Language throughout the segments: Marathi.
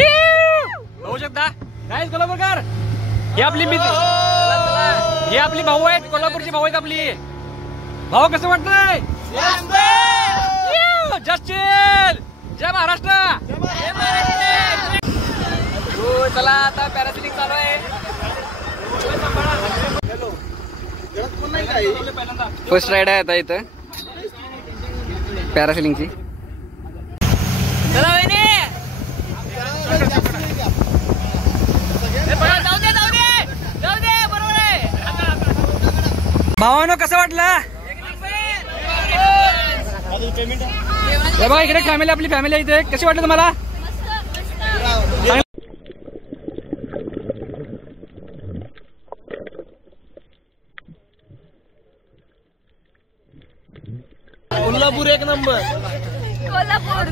होऊ शकता नाही कोल्हापूरकर. ही आपली ही आपली भाऊ आहेत, कोल्हापूरची भाऊ आहेत आपली. भाऊ कसं वाटतंय? जस्टिल जय महाराष्ट्र. चला आता पॅरासिलिंग चालू आहे. फर्स्ट राईड आहे आता इथं पॅरासिलिंगची. चला वहिनी जाऊ दे बरोबर आहे. भावानो कसं वाटलं? बघा इकडे फॅमिली आपली फॅमिली आहे इथे. कशी वाटलं तुम्हाला? कोल्हापूर एक नंबर. कोल्हापूर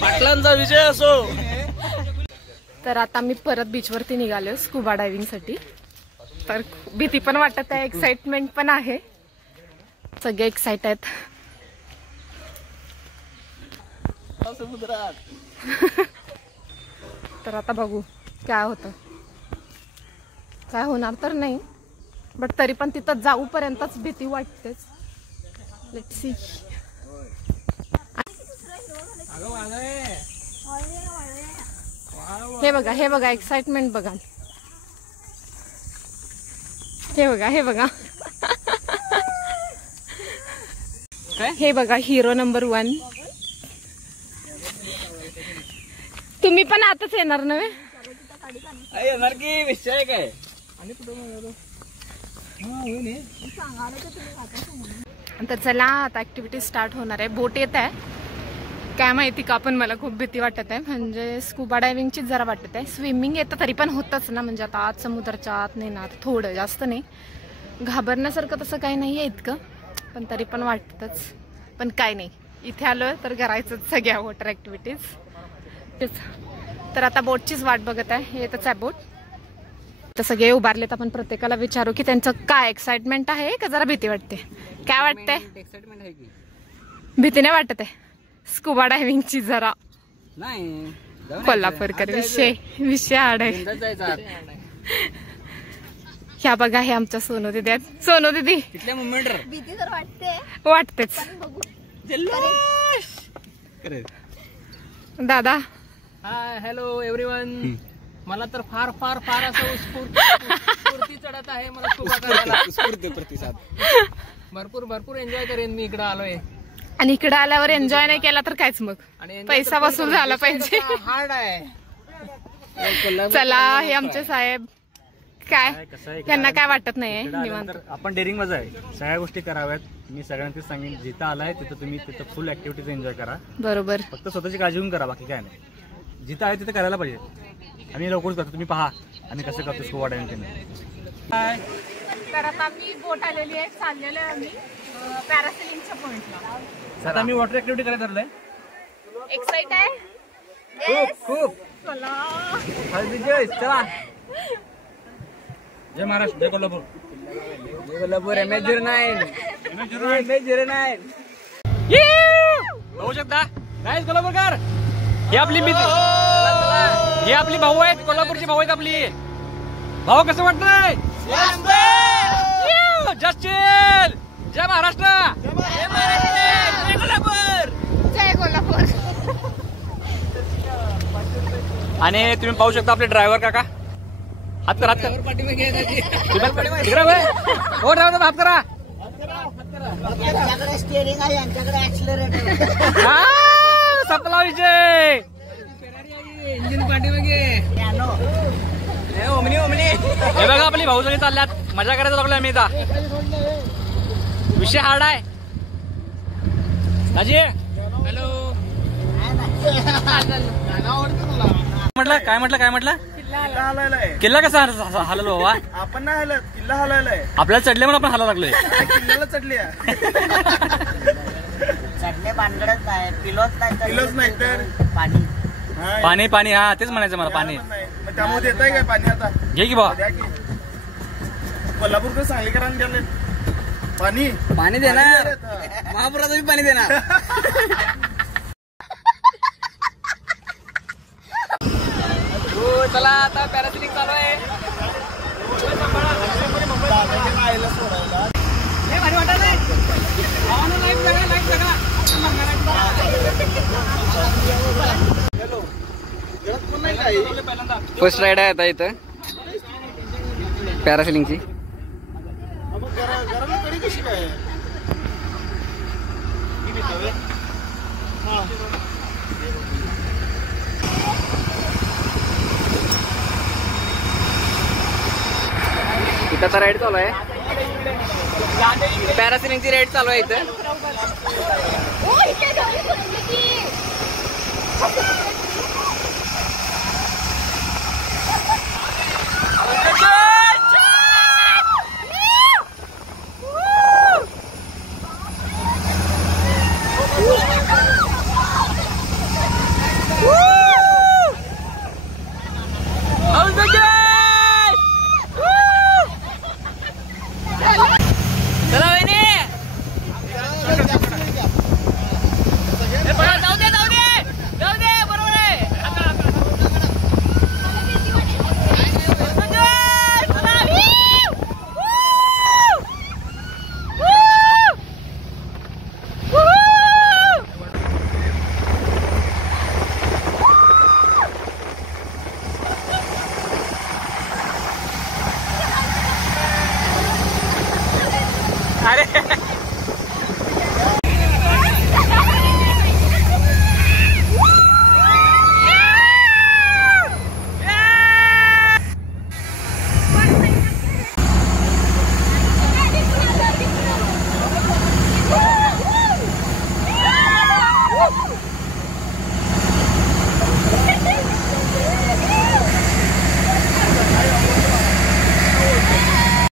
पाटलांचा विजय असो. तर आता मी परत बीचवरती निघाले स्कुबा डायव्हिंग साठी. तर भीती पण वाटत आहे, एक्साइटमेंट पण आहे. सगळे एक्साइट आहेत. समुद्रात तर आता बघू काय होतं. काय होणार तर नाही, बट तरी पण तिथं जाऊपर्यंतच भीती वाटतेच. Let's see. हे बघा हे बघा एक्साइटमेंट बघा. हे बघा हे बघा हे बघा हिरो नंबर 1. तुम्ही पण आताच येणार नव्हे? येणार की विषय काय. तर चला आता ऍक्टिव्हिटी स्टार्ट होणार आहे. बोट येत आहे काय माहिती का, पण मला खूप भीती वाटत आहे. म्हणजे स्कुबा डायव्हिंगचीच जरा वाटत आहे. स्विमिंग येतं तरी पण होतच ना, म्हणजे आता आत समुद्राच्या आत नाही ना, थोडं जास्त नाही. घाबरण्यासारखं तसं काही नाही आहे इतकं, पण तरी पण वाटतच. पण काय नाही, इथे आलोय तर करायचंच सगळ्या वॉटर ऍक्टिव्हिटीज. तर आता बोटचीच वाट बघत आहे. येतच आहे बोट. तर सगळे उभारलेत. आपण प्रत्येकाला विचारू की त्यांचं काय एक्साइटमेंट आहे का जरा भीती वाटते. काय वाटतंय? एक्साइटमेंट आहे की भीती नाही वाटत आहे? स्कुबा डायव्हिंगची जरा नाही. कोल्हापूरकर विषय आड आहे. ह्या बघा हे आमच्या सोनू दिदी आहेत. सोनू दिदी तिथल्या मुवमेंटवर भीती तर वाटतेच. दादा हाय हॅलो एव्हरीवन. मला तर फार फार फार असं स्फूर्ती चढत आहे मला स्कुबा करायला. प्रतिसाद भरपूर भरपूर एन्जॉय करेन मी इकडे आलोय. आणि इकडे आल्यावर एन्जॉय नाही केला तर कायच मग. आणि पैसा वसूल झाला पाहिजे. हार्ड आहे. चला हे आमचे साहेब काय त्यांना काय वाटत नाहीये निवांत. आपण डेअरिंग मजा आहे, सगळ्या गोष्टी कराव्यात. मी सगळ्यांना सांगेन जिथं आलाय तिथं तुम्ही तिथं फुल ऍक्टिव्हिटीज एन्जॉय करा. बरोबर. फक्त स्वतःची काळजी घेऊन करा, बाकी काय नाही. जिथं आहे तिथं करायला पाहिजे. आम्ही लवकरच करतो, तुम्ही पहा आम्ही कसं करतो स्कुबा डायव्हिंग. तर आता मी बोट आलेली आहे, चाललेलो आहे आम्ही पॅरासेलिंगच्या पॉइंटला. आता आम्ही वॉटर ऍक्टिव्हिटी करायला ठरलंय. एक्साइट आहे खूप. चला. जय महाराष्ट्र, जय कोल्हापूर. जय कोल्हापूर. MS09 होऊ शकता नाही कोल्हापूरकर. ही आपली ही आपली भाऊ आहेत, कोल्हापूरची भाऊ आहेत आपली. भाऊ कसं वाटतंय? जस्टिल जय महाराष्ट्र. जय कोल्हापूर. जय कोल्हापूर. आणि तुम्ही पाहू शकता आपले ड्रायव्हर काका. हात करा, हात करा. हो ड्रायव्हर हात करा. यांच्याकडे स्टिअरिंग आहे, यांच्याकडे ऍक्सिलरेटर. सपला विजय. इंजिन पाठीमागे. हे बघा आपली भाऊ सगळे चालल्यात. मजा करायला लागलोय आम्ही इथं. विषय हार्ड आहे. दाजी हॅलो. म्हटलं काय म्हटलं काय म्हटलं? किल्ला हलायलाय. किल्ला कसा हललो बाबा? आपण नाही हलत, किल्ला हलायलाय. आपल्याला चढले म्हणून आपण हलायला लागलोय. किल्ल्याला चढली. चढले भानगडच नाही, पिलोच नाही तर पाणी. पाणी पाणी. हा तेच म्हणायचं मला, पाणी. त्यामुळे येत आहे काय पाणी? आता घे की बा. कोल्हापूरकडे सांगलीकरांनी गेले. पाणी देणार महापुराचं बी पाणी देणार. हो चला आता पॅरासिलिंग चालू आहे. फर्स्ट राईड आहे आता इथं पॅरासिलिंगची. इथं राईड चालू आहे पॅरासिलिंगची राईड चालू आहे इथं.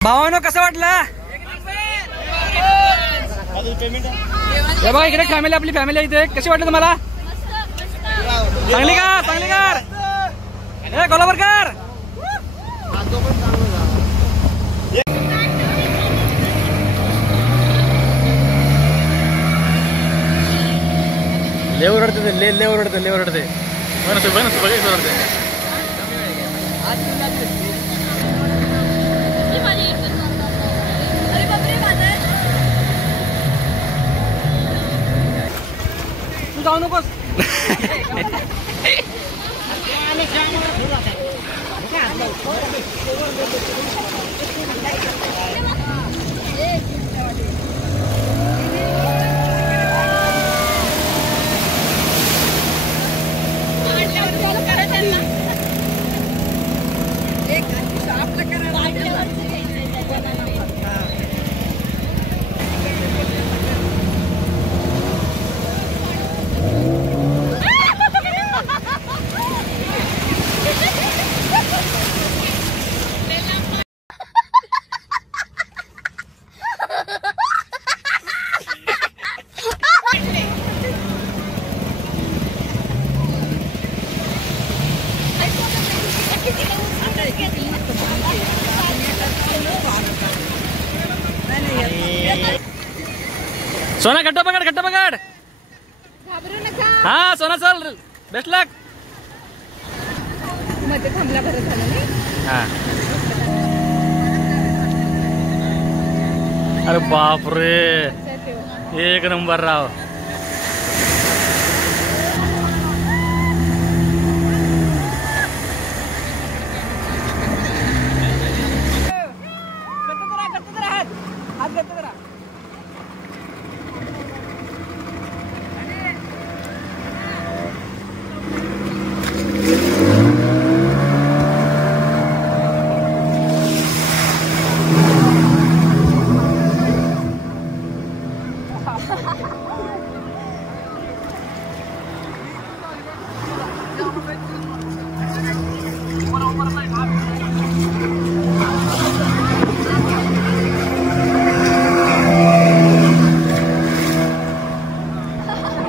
भावानो कसं वाटलं? बघा इकडे फॅमिली आपली फॅमिली इथे कशी वाटली तुम्हाला? चांगली का? चांगली कर कोल्हापूरकर. ले ओरडते तू जाऊ नकोस. सोना गट्टा पकड. हा सोना चल बेस्ट लक. मध्ये थांबला बरं झालं नाही. हा अरे बापरे एक नंबर राव.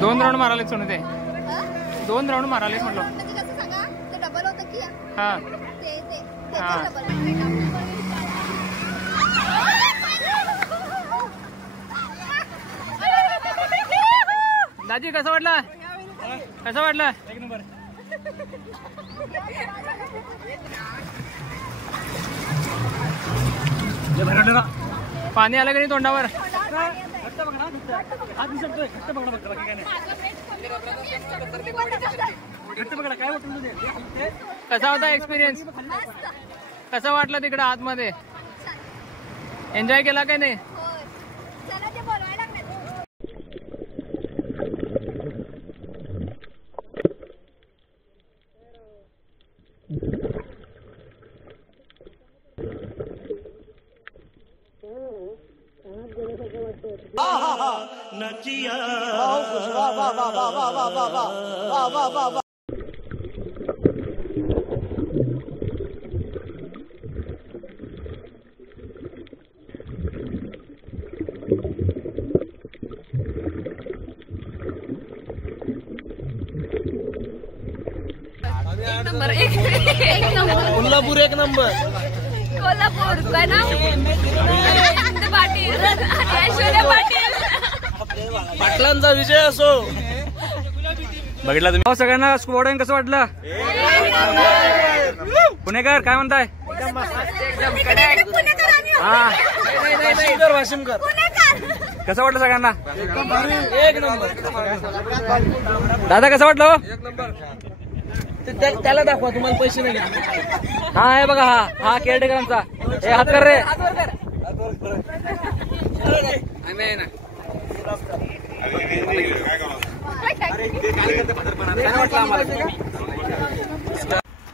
दोन राऊंड माराले सोनू ते. 2 राऊंड माराले म्हटलं. हा दाजी कसं वाटलं? कसं वाटलं? एक नंबर. पाणी आलं का नाही तोंडावर? कसा होता एक्सपिरियन्स? कसं वाटलं तिकडे आतमध्ये? एन्जॉय केला काय नाही? कोल्हापूर एक नंबर. कोल्हापूर काय नाव? पाटील ऐश्वर्या पाटील. पाटलांचा विजय असो. बघितला तुम्ही? सगळ्यांना स्कूबा डायव्हिंग कसं वाटलं? पुणेकर काय म्हणताय? हा वाशिमकर कसं वाटलं सगळ्यांना? एक नंबर. दादा कसं वाटलं? त्याला दाखवा, तुम्हाला पैसे नाही घेतले. हा आहे बघा, हा केअरटेकरांचा. हे हात कर रे.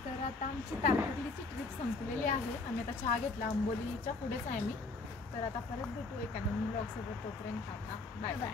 तर आता आमची तारकर्लीची ट्रिप संपलेली आहे. आम्ही आता चहा घेतला, आंबोलीच्या पुढेच आहे मी. तर आता परत भेटू एका नवीन ब्लॉग सोबत. तोपर्यंत बाय बाय.